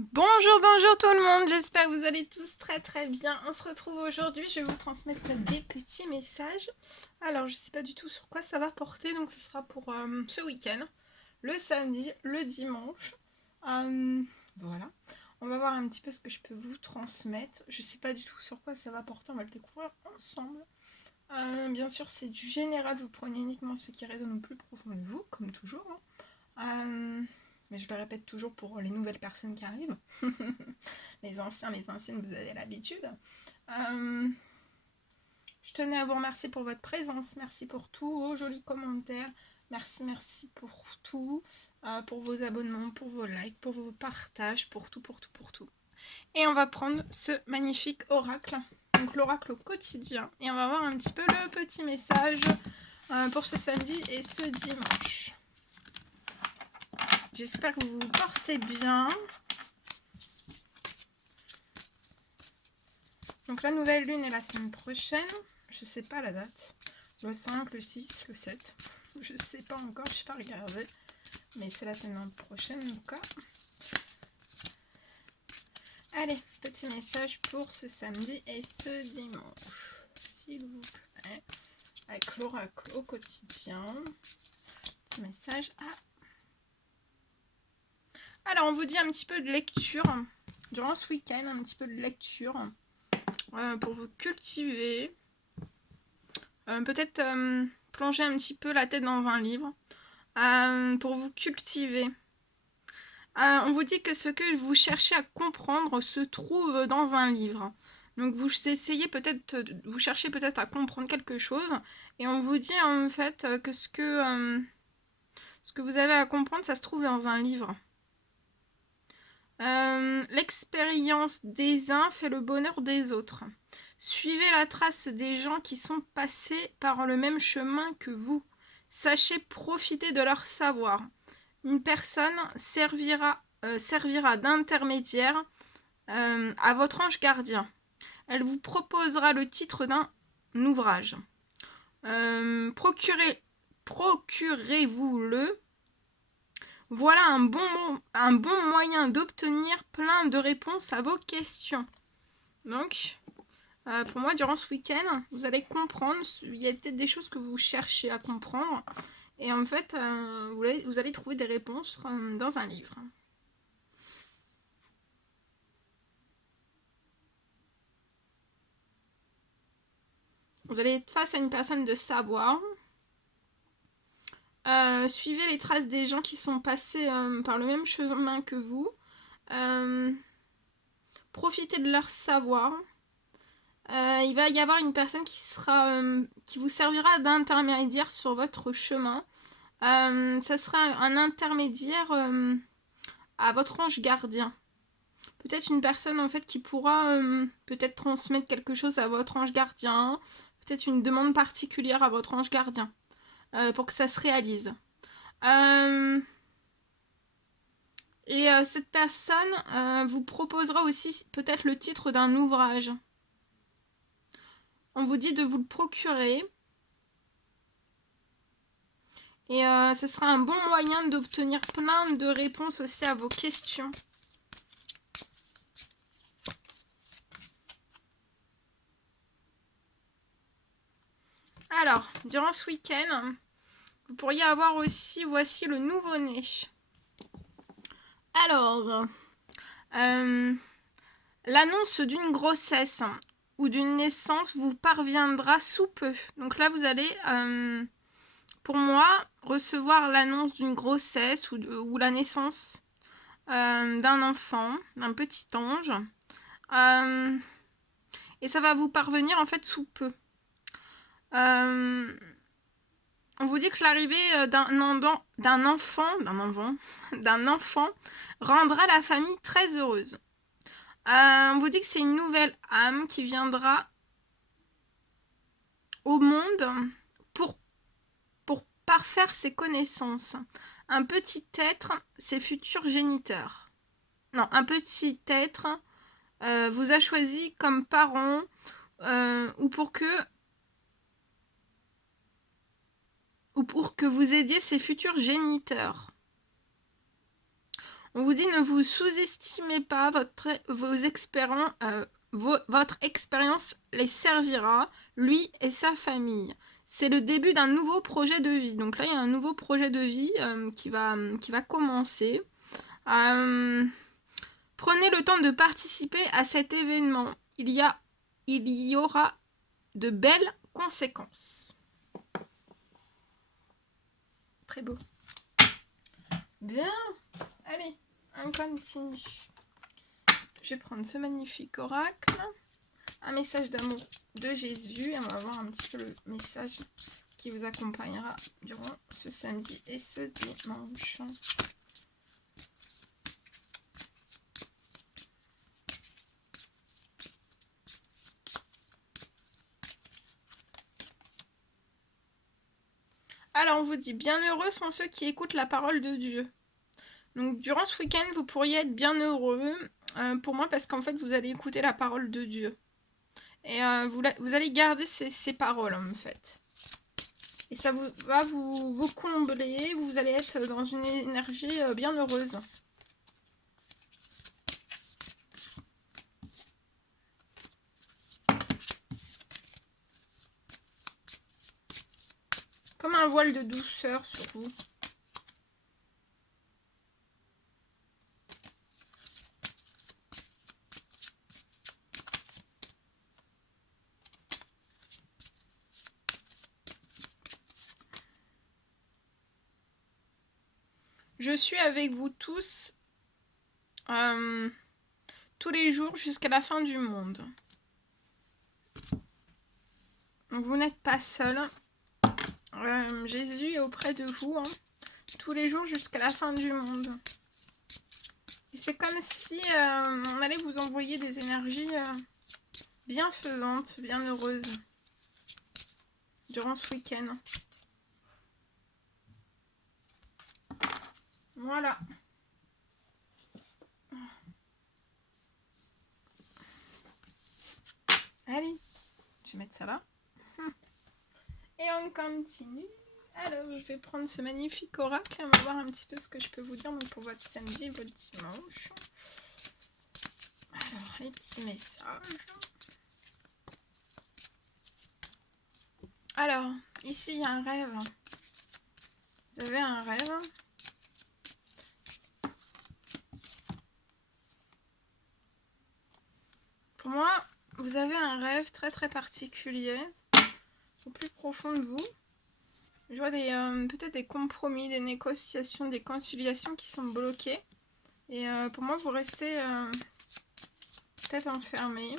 Bonjour tout le monde, j'espère que vous allez tous très bien. On se retrouve aujourd'hui, je vais vous transmettre des petits messages. Alors je sais pas du tout sur quoi ça va porter, donc ce sera pour ce week-end, le samedi, le dimanche. Voilà, on va voir un petit peu ce que je peux vous transmettre. Je sais pas du tout sur quoi ça va porter, on va le découvrir ensemble. Bien sûr c'est du général, vous prenez uniquement ce qui résonne au plus profond de vous, comme toujours. Mais je le répète toujours pour les nouvelles personnes qui arrivent. Les anciens, les anciennes, vous avez l'habitude. Je tenais à vous remercier pour votre présence. Merci pour tous vos jolis commentaires. Merci pour tout. Pour vos abonnements, pour vos likes, pour vos partages, pour tout. Et on va prendre ce magnifique oracle. Donc l'oracle au quotidien. Et on va voir un petit peu le petit message pour ce samedi et ce dimanche. J'espère que vous vous portez bien. Donc la nouvelle lune est la semaine prochaine. Je sais pas la date. Le 5, le 6, le 7. Je sais pas encore, je n'ai pas regardé. Mais c'est la semaine prochaine en tout cas. Allez, petit message pour ce samedi et ce dimanche. S'il vous plaît. Avec l'oracle au quotidien. Petit message. Alors on vous dit un petit peu de lecture. Durant ce week-end, un petit peu de lecture. Pour vous cultiver. Peut-être plonger un petit peu la tête dans un livre pour vous cultiver. On vous dit que ce que vous cherchez à comprendre se trouve dans un livre. Donc vous essayez peut-être, vous cherchez peut-être à comprendre quelque chose et on vous dit en fait que ce que vous avez à comprendre, ça se trouve dans un livre. L'expérience des uns fait le bonheur des autres. Suivez la trace des gens qui sont passés par le même chemin que vous. Sachez profiter de leur savoir. Une personne servira d'intermédiaire à votre ange gardien. Elle vous proposera le titre d'un ouvrage. Procurez-vous-le. Voilà un bon moyen d'obtenir plein de réponses à vos questions. Donc, pour moi, durant ce week-end, vous allez comprendre, il y a peut-être des choses que vous cherchez à comprendre. Et en fait, vous allez trouver des réponses dans un livre. Vous allez être face à une personne de savoir. Suivez les traces des gens qui sont passés par le même chemin que vous. Profitez de leur savoir. Il va y avoir une personne qui vous servira d'intermédiaire sur votre chemin. Ça sera un intermédiaire à votre ange gardien. Peut-être une personne en fait qui pourra peut-être transmettre quelque chose à votre ange gardien. Peut-être une demande particulière à votre ange gardien pour que ça se réalise. Cette personne vous proposera aussi peut-être le titre d'un ouvrage. On vous dit de vous le procurer. Et ce sera un bon moyen d'obtenir plein de réponses aussi à vos questions. Alors, durant ce week-end, vous pourriez avoir aussi, voici le nouveau-né. Alors, l'annonce d'une grossesse ou d'une naissance vous parviendra sous peu. Donc là, vous allez, pour moi, recevoir l'annonce d'une grossesse ou la naissance d'un enfant, d'un petit ange. Et ça va vous parvenir en fait sous peu. On vous dit que l'arrivée d'un enfant rendra la famille très heureuse. On vous dit que c'est une nouvelle âme qui viendra au monde pour parfaire ses connaissances. Un petit être, ses futurs géniteurs. Non, un petit être vous a choisi comme parent ou pour que vous aidiez ses futurs géniteurs. On vous dit ne vous sous-estimez pas, votre expérience les servira, lui et sa famille. C'est le début d'un nouveau projet de vie. Donc là, il y a un nouveau projet de vie qui va commencer. Prenez le temps de participer à cet événement. Il y aura de belles conséquences. Très beau. Bien. Allez, on continue. Je vais prendre ce magnifique oracle. Un message d'amour de Jésus. Et on va voir un petit peu le message qui vous accompagnera durant ce samedi et ce dimanche. Alors, on vous dit, bienheureux sont ceux qui écoutent la parole de Dieu. Donc, durant ce week-end, vous pourriez être bien heureux, pour moi, parce qu'en fait, vous allez écouter la parole de Dieu. Et vous allez garder ces paroles, en fait. Et ça va vous combler, vous allez être dans une énergie bien heureuse. Comme un voile de douceur sur vous. Je suis avec vous tous tous les jours jusqu'à la fin du monde. Donc vous n'êtes pas seul. Jésus est auprès de vous tous les jours jusqu'à la fin du monde. Et c'est comme si on allait vous envoyer des énergies bienfaisantes, bien heureuses durant ce week-end. Voilà. Allez, je vais mettre ça là. Et on continue. Alors, je vais prendre ce magnifique oracle et on va voir un petit peu ce que je peux vous dire pour votre samedi et votre dimanche. Alors, les petits messages. Alors, ici, il y a un rêve. Vous avez un rêve. Pour moi, vous avez un rêve très très particulier. Au plus profond de vous. Je vois peut-être des compromis, des négociations, des conciliations qui sont bloquées. Et pour moi, vous restez peut-être enfermé.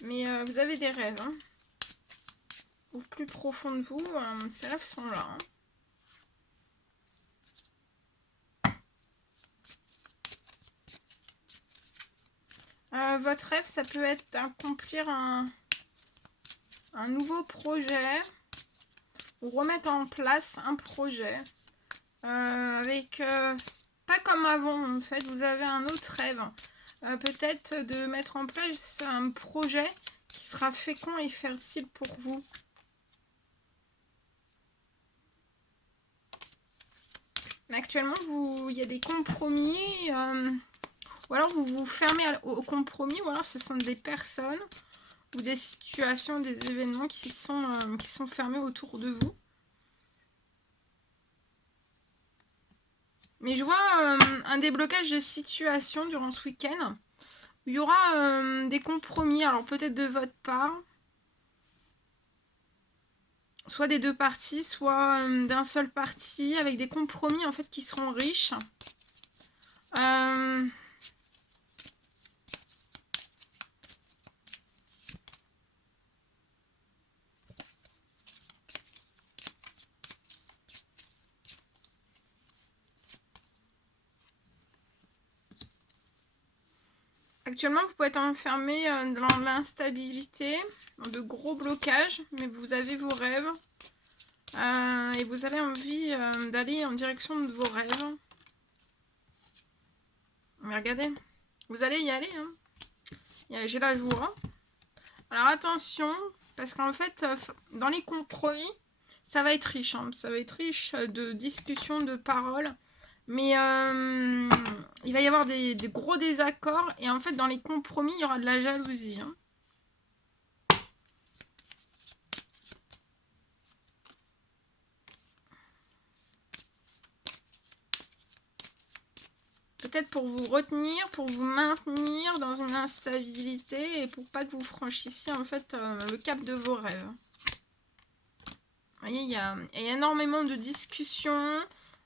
Mais vous avez des rêves. Au plus profond de vous, ces rêves sont là. Votre rêve, ça peut être d'accomplir un nouveau projet ou remettre en place un projet avec pas comme avant en fait. Vous avez un autre rêve, peut-être de mettre en place un projet qui sera fécond et fertile pour vous. Mais actuellement, il y a des compromis, ou alors vous vous fermez au compromis, ou alors ce sont des personnes ou des situations, des événements qui sont fermés autour de vous. Mais je vois un déblocage de situation durant ce week-end. Il y aura des compromis, alors peut-être de votre part, soit des deux parties, soit d'un seul parti, avec des compromis en fait qui seront riches. Actuellement, vous pouvez être enfermé dans l'instabilité, dans de gros blocages, mais vous avez vos rêves. Et vous avez envie d'aller en direction de vos rêves. Mais regardez, vous allez y aller. J'ai la joie. Alors attention, parce qu'en fait, dans les compromis, ça va être riche. Ça va être riche de discussions, de paroles. Mais il va y avoir des gros désaccords. Et en fait, dans les compromis, il y aura de la jalousie. Hein. Peut-être pour vous retenir, pour vous maintenir dans une instabilité et pour pas que vous franchissiez en fait le cap de vos rêves. Vous voyez, il y a énormément de discussions.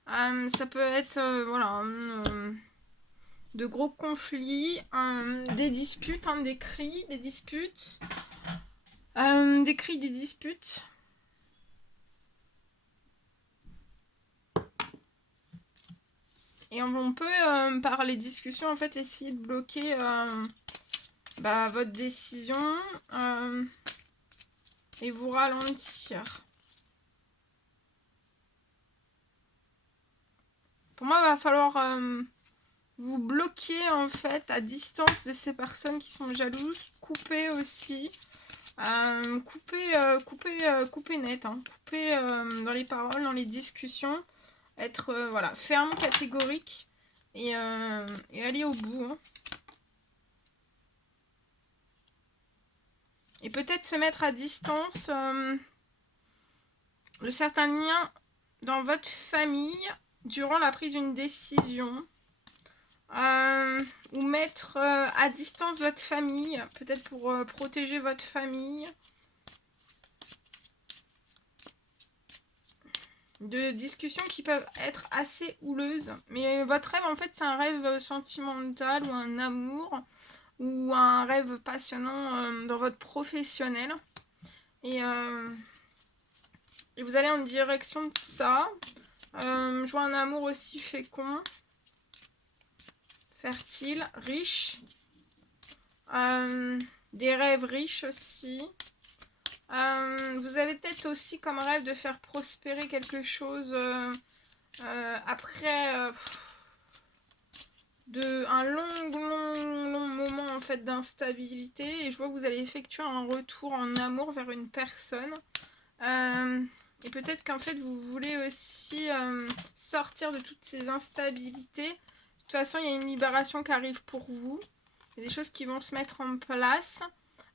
Ça peut être voilà, de gros conflits, des disputes, des cris, des disputes, des cris, des disputes. Et on peut, par les discussions, en fait, essayer de bloquer votre décision et vous ralentir. Pour moi, il va falloir vous bloquer, en fait, à distance de ces personnes qui sont jalouses. Couper aussi. Couper net. Hein. Couper dans les paroles, dans les discussions. Être voilà, ferme, catégorique et aller au bout. Hein. Et peut-être se mettre à distance de certains liens dans votre famille durant la prise d'une décision. Ou mettre à distance votre famille, peut-être pour protéger votre famille. De discussions qui peuvent être assez houleuses. Mais votre rêve, en fait, c'est un rêve sentimental ou un amour ou un rêve passionnant dans votre professionnel. Et vous allez en direction de ça. Je vois un amour aussi fécond, fertile, riche. Des rêves riches aussi. Vous avez peut-être aussi comme rêve de faire prospérer quelque chose après un long moment en fait d'instabilité. Et je vois que vous allez effectuer un retour en amour vers une personne. Et peut-être qu'en fait vous voulez aussi sortir de toutes ces instabilités. De toute façon, il y a une libération qui arrive pour vous. Il y a des choses qui vont se mettre en place.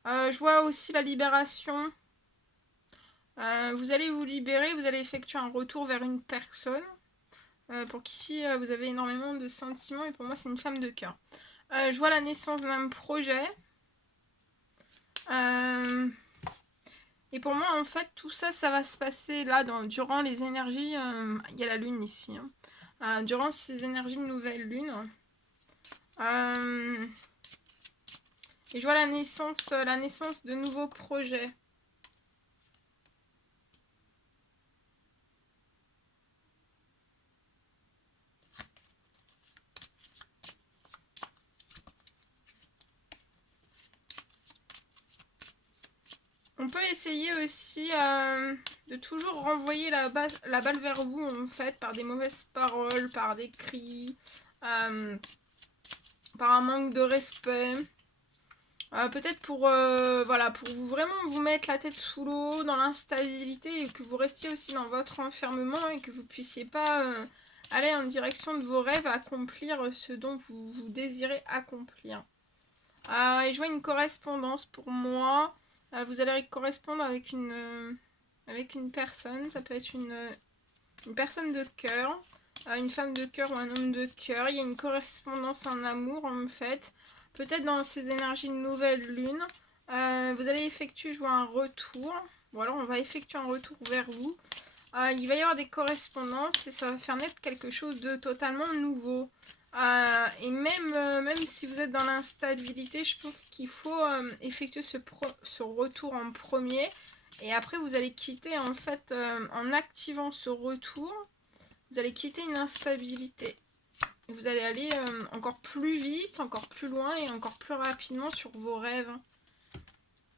Je vois aussi la libération. Vous allez vous libérer, vous allez effectuer un retour vers une personne pour qui vous avez énormément de sentiments. Et pour moi, c'est une femme de cœur. Je vois la naissance d'un projet. Et pour moi, en fait, tout ça, ça va se passer là, durant les énergies... il y a la lune ici. Hein. Durant ces énergies de nouvelle lune. Et je vois la naissance de nouveaux projets. On peut essayer aussi de toujours renvoyer la balle vers vous, en fait, par des mauvaises paroles, par des cris, par un manque de respect. Peut-être pour vous vraiment vous mettre la tête sous l'eau, dans l'instabilité, et que vous restiez aussi dans votre enfermement et que vous puissiez pas aller en direction de vos rêves, accomplir ce dont vous désirez accomplir. Et je vois une correspondance pour moi. Vous allez correspondre avec une personne. Ça peut être une personne de cœur, une femme de cœur ou un homme de cœur. Il y a une correspondance en amour en fait. Peut-être dans ces énergies de nouvelle lune. Vous allez effectuer, je vois, un retour. Ou alors on va effectuer un retour vers vous. Il va y avoir des correspondances et ça va faire naître quelque chose de totalement nouveau. Et même si vous êtes dans l'instabilité, je pense qu'il faut effectuer ce retour en premier. Et après, vous allez quitter, en fait, en activant ce retour, vous allez quitter une instabilité. Et vous allez aller encore plus vite, encore plus loin et encore plus rapidement sur vos rêves.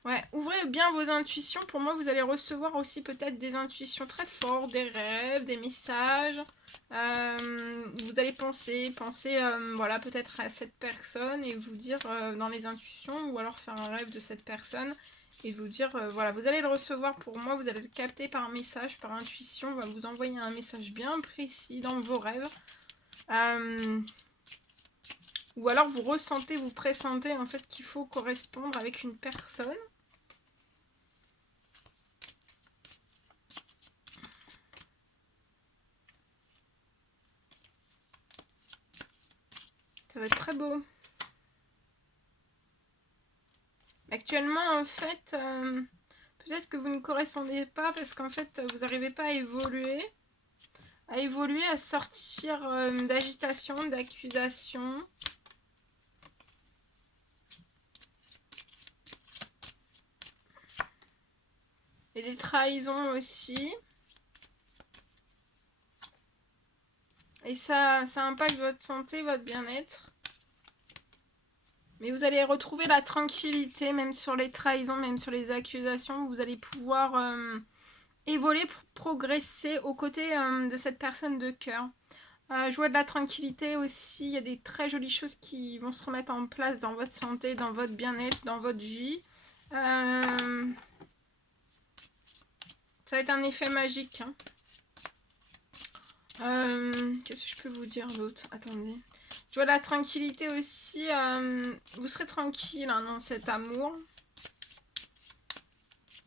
Ouais, ouvrez bien vos intuitions. Pour moi, vous allez recevoir aussi peut-être des intuitions très fortes, des rêves, des messages. Vous allez penser voilà, peut-être à cette personne et vous dire dans les intuitions, ou alors faire un rêve de cette personne et vous dire, voilà, vous allez le recevoir. Pour moi, vous allez le capter par message, par intuition. On va vous envoyer un message bien précis dans vos rêves. Ou alors vous ressentez, vous pressentez en fait qu'il faut correspondre avec une personne. Ça va être très beau. Actuellement, en fait, peut-être que vous ne correspondez pas parce qu'en fait, vous n'arrivez pas à évoluer, à sortir d'agitation, d'accusation. Et des trahisons aussi. Et ça impacte votre santé, votre bien-être. Mais vous allez retrouver la tranquillité, même sur les trahisons, même sur les accusations. Vous allez pouvoir évoluer, progresser aux côtés de cette personne de cœur. Je vois de la tranquillité aussi. Il y a des très jolies choses qui vont se remettre en place dans votre santé, dans votre bien-être, dans votre vie. Ça va être un effet magique. Hein. Qu'est-ce que je peux vous dire d'autre? Attendez. Je vois la tranquillité aussi. Vous serez tranquille hein, dans cet amour.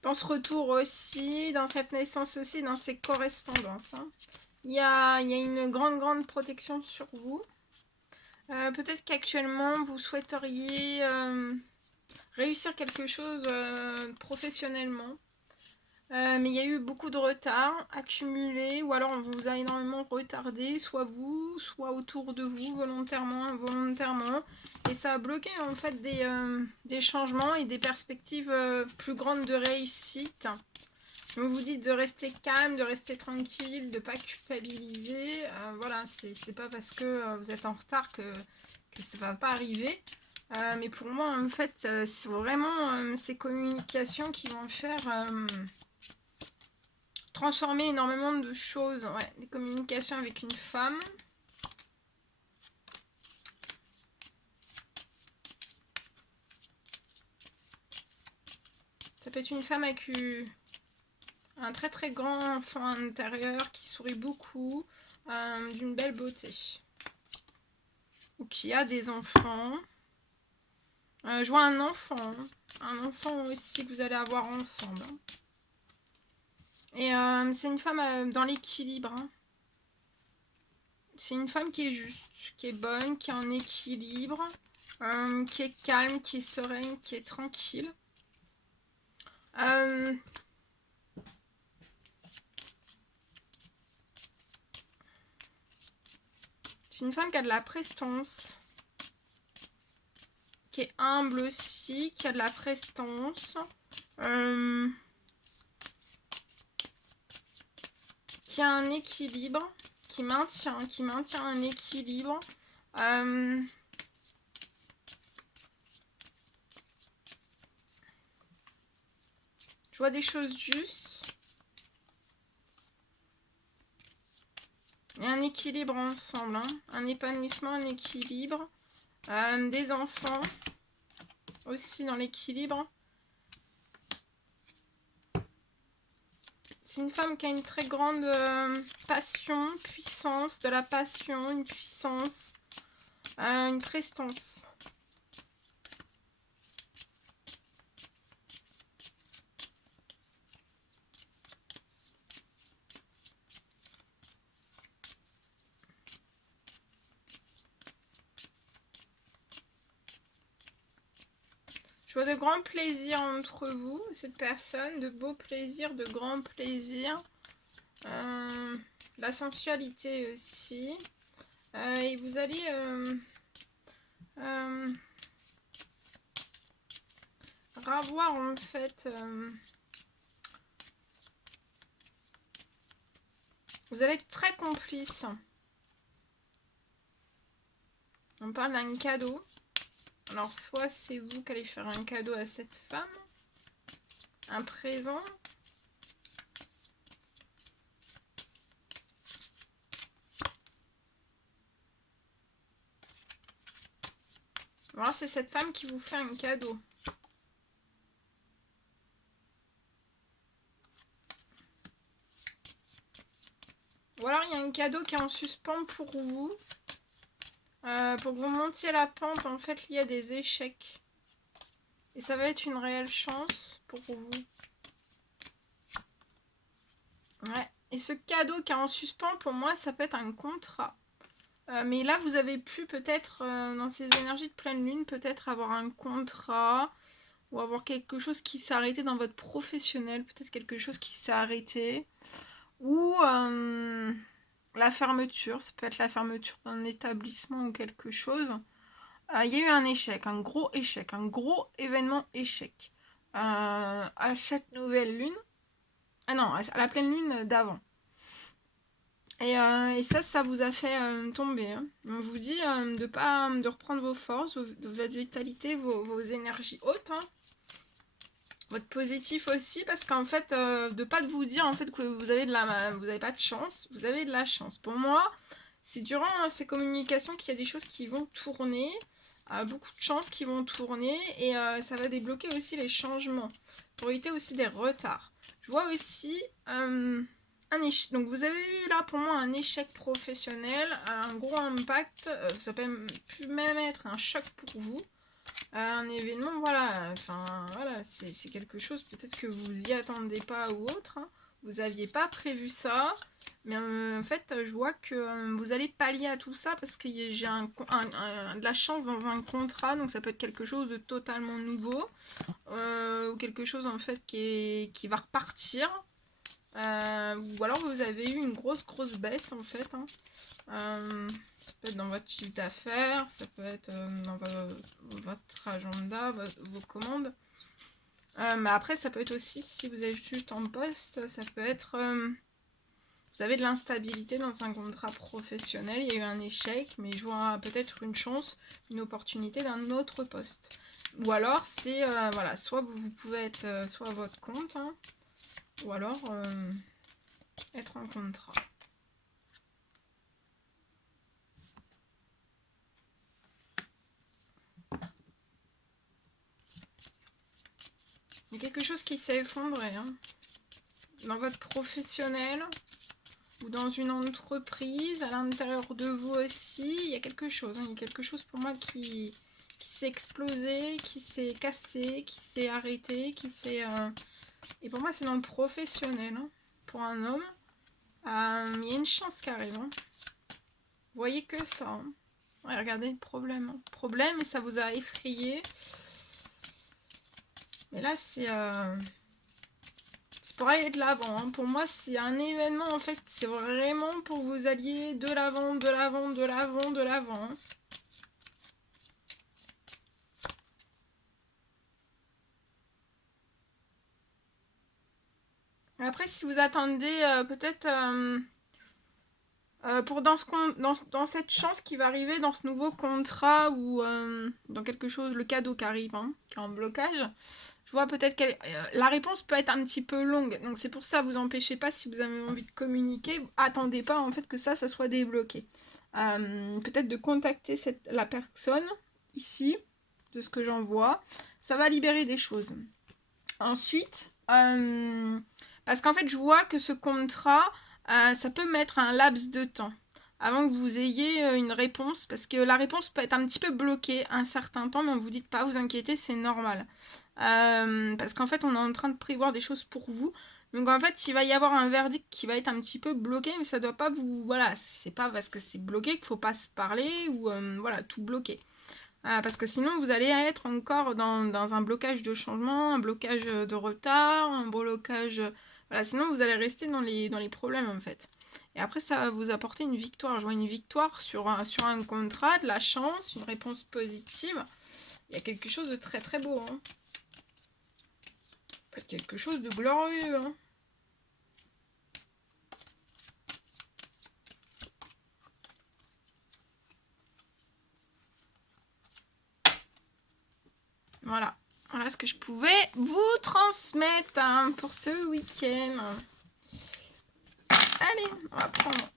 Dans ce retour aussi. Dans cette naissance aussi. Dans ces correspondances. Hein. Il y a une grande protection sur vous. Peut-être qu'actuellement vous souhaiteriez réussir quelque chose professionnellement. Mais il y a eu beaucoup de retard accumulé, ou alors on vous a énormément retardé, soit vous, soit autour de vous, volontairement, involontairement. Et ça a bloqué en fait des changements et des perspectives plus grandes de réussite. On vous dit de rester calme, de rester tranquille, de ne pas culpabiliser. Voilà, c'est pas parce que vous êtes en retard que ça va pas arriver. Mais pour moi, en fait, c'est vraiment ces communications qui vont faire transformer énormément de choses. Ouais, des communications avec une femme. Ça peut être une femme avec un très grand enfant à l'intérieur qui sourit beaucoup, d'une belle beauté. Ou qui a des enfants. Je vois un enfant aussi que vous allez avoir ensemble. Et c'est une femme dans l'équilibre. Hein. C'est une femme qui est juste, qui est bonne, qui est en équilibre, qui est calme, qui est sereine, qui est tranquille. C'est une femme qui a de la prestance, qui est humble aussi, qui a de la prestance, qui a un équilibre, qui maintient un équilibre. Je vois des choses justes. Il y a un équilibre ensemble, hein. Un épanouissement, un équilibre. Des enfants aussi dans l'équilibre. C'est une femme qui a une très grande passion, puissance, de la passion, une puissance, une prestance. Je vois de grands plaisirs entre vous, cette personne, de beaux plaisirs, de grands plaisirs. La sensualité aussi. Et vous allez revoir en fait. Vous allez être très complice. On parle d'un cadeau. Alors soit c'est vous qui allez faire un cadeau à cette femme, un présent. Ou alors c'est cette femme qui vous fait un cadeau. Ou alors il y a un cadeau qui est en suspens pour vous. Pour que vous montiez la pente, en fait, il y a des échecs. Et ça va être une réelle chance pour vous. Ouais. Et ce cadeau qui est en suspens, pour moi, ça peut être un contrat. Mais là, vous avez pu peut-être, dans ces énergies de pleine lune, peut-être avoir un contrat ou avoir quelque chose qui s'est arrêté dans votre professionnel, peut-être quelque chose qui s'est arrêté. Ou la fermeture, ça peut être la fermeture d'un établissement ou quelque chose. Il y a eu un échec, un gros événement échec. À chaque nouvelle lune, ah non, à la pleine lune d'avant. Et ça vous a fait tomber. Hein. On vous dit de reprendre vos forces, votre vitalité, vos énergies hautes. Hein. Votre positif aussi, parce qu'en fait, de pas vous dire en fait que vous avez pas de chance, vous avez de la chance. Pour moi, c'est durant ces communications qu'il y a des choses qui vont tourner, beaucoup de chances qui vont tourner, et ça va débloquer aussi les changements, pour éviter aussi des retards. Je vois aussi un échec. Donc vous avez eu là pour moi un échec professionnel, un gros impact, ça peut même être un choc pour vous. Un événement, voilà, enfin voilà, c'est quelque chose peut-être que vous y attendez pas ou autre, hein. Vous aviez pas prévu ça, mais en fait je vois que vous allez pallier à tout ça parce que j'ai de la chance dans un contrat, donc ça peut être quelque chose de totalement nouveau, ou quelque chose en fait qui va repartir, ou alors vous avez eu une grosse baisse en fait, hein. Ça peut être dans votre chiffre d'affaires, ça peut être dans votre agenda, vos commandes. Mais après, ça peut être aussi, si vous êtes juste en poste, ça peut être... vous avez de l'instabilité dans un contrat professionnel, il y a eu un échec, mais je vois peut-être une chance, une opportunité d'un autre poste. Ou alors, c'est, voilà, soit vous pouvez être soit à votre compte, hein, ou alors être en contrat. Il y a quelque chose qui s'est effondré, hein. Dans votre professionnel ou dans une entreprise, à l'intérieur de vous aussi, il y a quelque chose. Hein. Il y a quelque chose pour moi qui s'est explosé, qui s'est cassé, qui s'est arrêté, qui s'est... Et pour moi, c'est dans le professionnel. Hein. Pour un homme, il y a une chance qui arrive. Hein. Vous voyez que ça. Hein. Ouais, regardez, problème. Hein. Problème, et ça vous a effrayé. Mais là, c'est pour aller de l'avant. Hein. Pour moi, c'est un événement, en fait, c'est vraiment pour vous allier de l'avant, de l'avant, de l'avant, de l'avant. Hein. Après, si vous attendez peut-être pour dans cette chance qui va arriver dans ce nouveau contrat ou dans quelque chose, le cadeau qui arrive, hein, qui est en blocage, je vois peut-être que la réponse peut être un petit peu longue. Donc c'est pour ça, vous empêchez pas, si vous avez envie de communiquer, attendez pas en fait que ça soit débloqué. Peut-être de contacter la personne ici, de ce que j'en vois, ça va libérer des choses. Ensuite, parce qu'en fait je vois que ce contrat, ça peut mettre un laps de temps avant que vous ayez une réponse, parce que la réponse peut être un petit peu bloquée un certain temps, mais on vous dit pas vous inquiéter, c'est normal. Parce qu'en fait on est en train de prévoir des choses pour vous, donc en fait il va y avoir un verdict qui va être un petit peu bloqué, mais ça doit pas vous... Voilà, c'est pas parce que c'est bloqué qu'il faut pas se parler, ou voilà, tout bloqué. Parce que sinon vous allez être encore dans un blocage de changement, un blocage de retard, un blocage... Voilà, sinon vous allez rester dans les problèmes en fait. Et après ça va vous apporter une victoire. Je vois une victoire sur un contrat, de la chance, une réponse positive. Il y a quelque chose de très très beau. Hein. Quelque chose de glorieux. Hein. Voilà. Voilà ce que je pouvais vous transmettre hein, pour ce week-end. Allez, on va prendre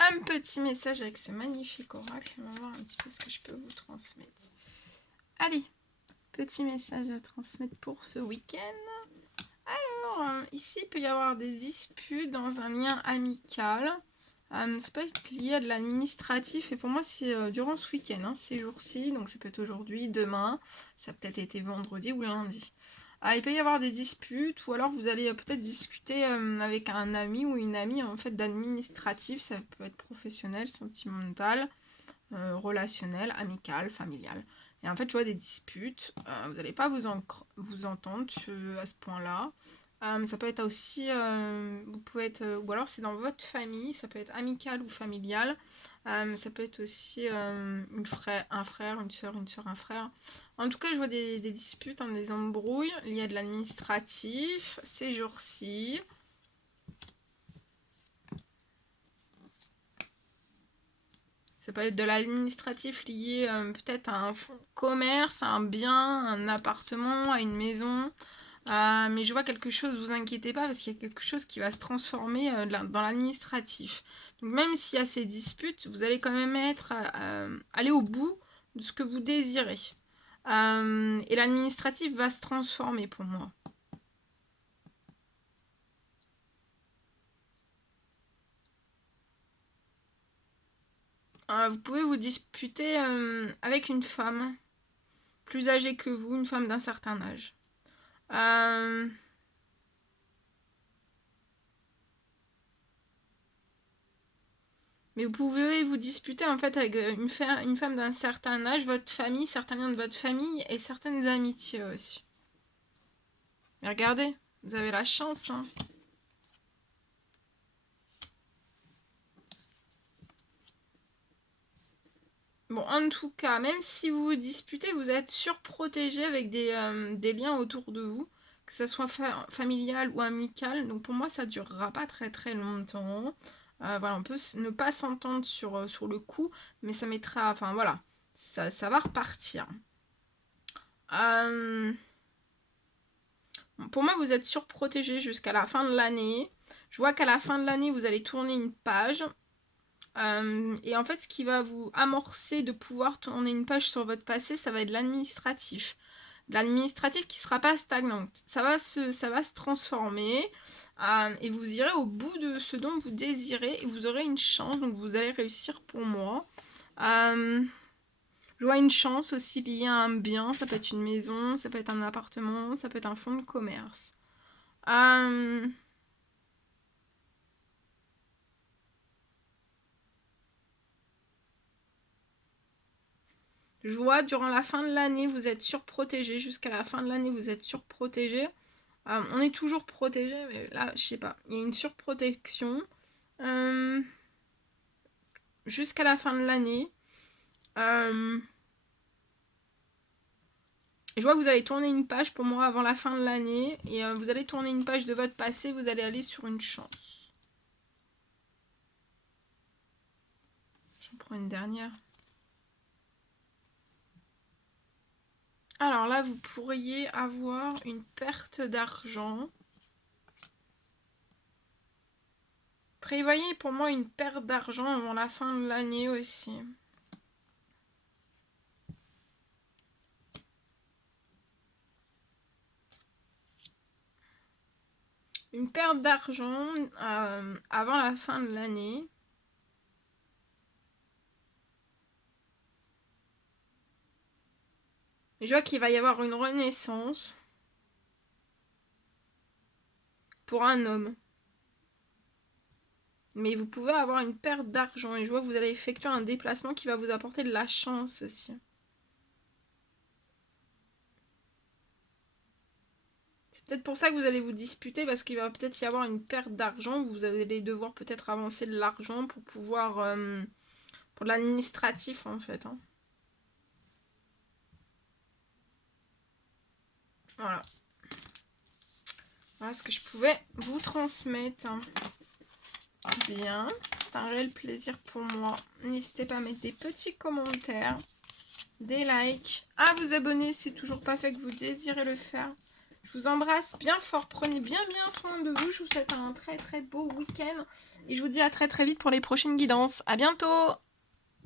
un petit message avec ce magnifique oracle. On va voir un petit peu ce que je peux vous transmettre. Allez, petits messages à transmettre pour ce week-end. Alors, ici, il peut y avoir des disputes dans un lien amical. Ça peut être lié à de l'administratif, et pour moi, c'est durant ce week-end, hein, ces jours-ci. Donc, ça peut être aujourd'hui, demain, ça a peut-être été vendredi ou lundi. Il peut y avoir des disputes, ou alors vous allez peut-être discuter avec un ami ou une amie en fait d'administratif. Ça peut être professionnel, sentimental, relationnel, amical, familial. Et en fait, je vois des disputes. Vous n'allez pas vous entendre à ce point-là. Ça peut être aussi, vous pouvez être, ou alors c'est dans votre famille, ça peut être amical ou familial. Ça peut être aussi un frère, une soeur, un frère. En tout cas, je vois des disputes, hein, des embrouilles liées à de l'administratif ces jours-ci. Ça peut être de l'administratif lié peut-être à un fonds de commerce, à un bien, un appartement, à une maison. Mais je vois quelque chose, vous inquiétez pas, parce qu'il y a quelque chose qui va se transformer dans l'administratif. Donc même s'il y a ces disputes, vous allez quand même aller au bout de ce que vous désirez. Et l'administratif va se transformer pour moi. Vous pouvez vous disputer avec une femme plus âgée que vous, une femme d'un certain âge. Mais vous pouvez vous disputer en fait avec une femme d'un certain âge, votre famille, certains liens de votre famille et certaines amitiés aussi. Mais regardez, vous avez la chance, hein. Bon, en tout cas, même si vous vous disputez, vous êtes surprotégé avec des liens autour de vous, que ce soit familial ou amical. Donc pour moi, ça ne durera pas très très longtemps. Voilà, on peut ne pas s'entendre sur le coup, mais ça mettra... Enfin voilà, ça va repartir. Pour moi, vous êtes surprotégé jusqu'à la fin de l'année. Je vois qu'à la fin de l'année, vous allez tourner une page. Et en fait, ce qui va vous amorcer de pouvoir tourner une page sur votre passé, ça va être l'administratif. L'administratif qui ne sera pas stagnante. Ça va se transformer et vous irez au bout de ce dont vous désirez et vous aurez une chance. Donc vous allez réussir pour moi. Je vois une chance aussi liée à un bien. Ça peut être une maison, ça peut être un appartement, ça peut être un fonds de commerce. Je vois, durant la fin de l'année, vous êtes surprotégé. Jusqu'à la fin de l'année, vous êtes surprotégé. On est toujours protégé, mais là, je sais pas. Il y a une surprotection. Jusqu'à la fin de l'année. Je vois que vous allez tourner une page pour moi avant la fin de l'année. Et vous allez tourner une page de votre passé. Vous allez aller sur une chance. J'en prends une dernière. Alors là, vous pourriez avoir une perte d'argent. Prévoyez pour moi une perte d'argent avant la fin de l'année aussi. Une perte d'argent avant la fin de l'année. Et je vois qu'il va y avoir une renaissance pour un homme. Mais vous pouvez avoir une perte d'argent. Et je vois que vous allez effectuer un déplacement qui va vous apporter de la chance aussi. C'est peut-être pour ça que vous allez vous disputer, parce qu'il va peut-être y avoir une perte d'argent. Vous allez devoir peut-être avancer de l'argent pour pouvoir... pour l'administratif en fait. Hein. Voilà. Voilà ce que je pouvais vous transmettre. Bien, c'est un réel plaisir pour moi. N'hésitez pas à mettre des petits commentaires, des likes, à vous abonner si c'est toujours pas fait que vous désirez le faire. Je vous embrasse bien fort, prenez bien soin de vous. Je vous souhaite un très beau week-end et je vous dis à très vite pour les prochaines guidances. À bientôt!